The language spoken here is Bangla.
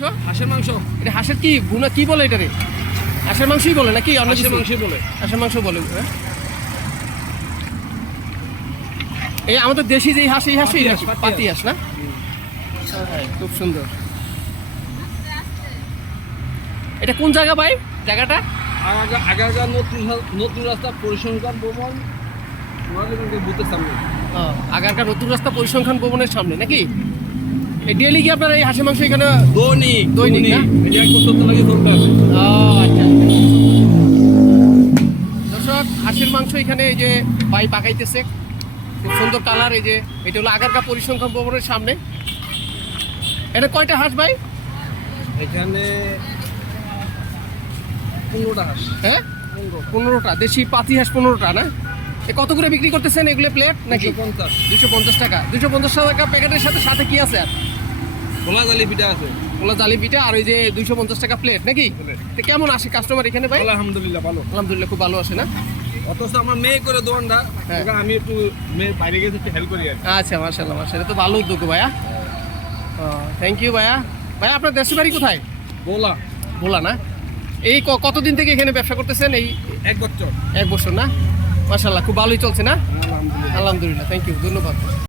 মাংস? হাঁসের মাংস। এটা হাঁসের কি ভুনা কি বলে এটারে? হাঁসের মাংসই বলে নাকি অন্য হাঁসের কিছু? মাংসই বলে। হাঁসের মাংস বলে। হ্যাঁ? এই আমাদের দেশি যে হাঁস এই হাঁসই পাতি হাঁস, পাতি পাতি হাঁস না? হ্যাঁ, খুব সুন্দর। এটা কোন জায়গা ভাই জায়গাটা? আগারগাঁ নতুন রাস্তা পরিসংখ্যান ভবন বুথের সামনে। আগারকার নতুন রাস্তা পরিসংখ্যান ভবনের সামনে নাকি? এই ডেলি কি আপনার এই হাঁসের মাংস এখানে? দৈনিক দৈনিক না? এটা এক বছর তো লাগে চলতে আছে। আচ্ছা। দর্শক হাঁসের মাংস এখানে এই যে ভাই পাকাইতেছে, খুব সুন্দর কালার। এই যে এটা হলো আগারকার পরিসংখ্যান ভবনের সামনে। এটা কয়টা হাঁস ভাই? এখানে 15টা হাঁস। হ্যাঁ 15টা দেশি পাতি হাঁস 15টা না? এ কত করে বিক্রি করতেছেন এগুলো প্লেট নাকি? 250। 250 টাকা। 250 টাকা প্যাকেটের সাথে সাথে কি আছে আর? খোলা জালি পিঠা আছে। ওলা জালি পিঠা আর ওই যে 250 টাকা প্লেট নাকি? তো কেমন আসে কাস্টমার এখানে ভাই? আলহামদুলিল্লাহ ভালো। আলহামদুলিল্লাহ খুব ভালো আসে না? অথচ আমার মেয়ে করে দোকানটা, হ্যাঁ। ওকে আমি একটু মেয়ে বাইরে গেছে একটু হেল্প করি আর কি। আচ্ছা মাশাআল্লাহ মাশাআল্লাহ, তো ভালো উদ্যোগ ভাইয়া। থ্যাংক ইউ ভাইয়া। ভাইয়া আপনার দেশের বাড়ি কোথায়? বলা বলা না? এই কতদিন থেকে এখানে ব্যবসা করতেছেন? এই 1 বছর। 1 বছর না? মাশাআল্লাহ খুব ভালোই চলছে না? আলহামদুলিল্লাহ। আলহামদুলিল্লাহ, থ্যাংক ইউ, ধন্যবাদ।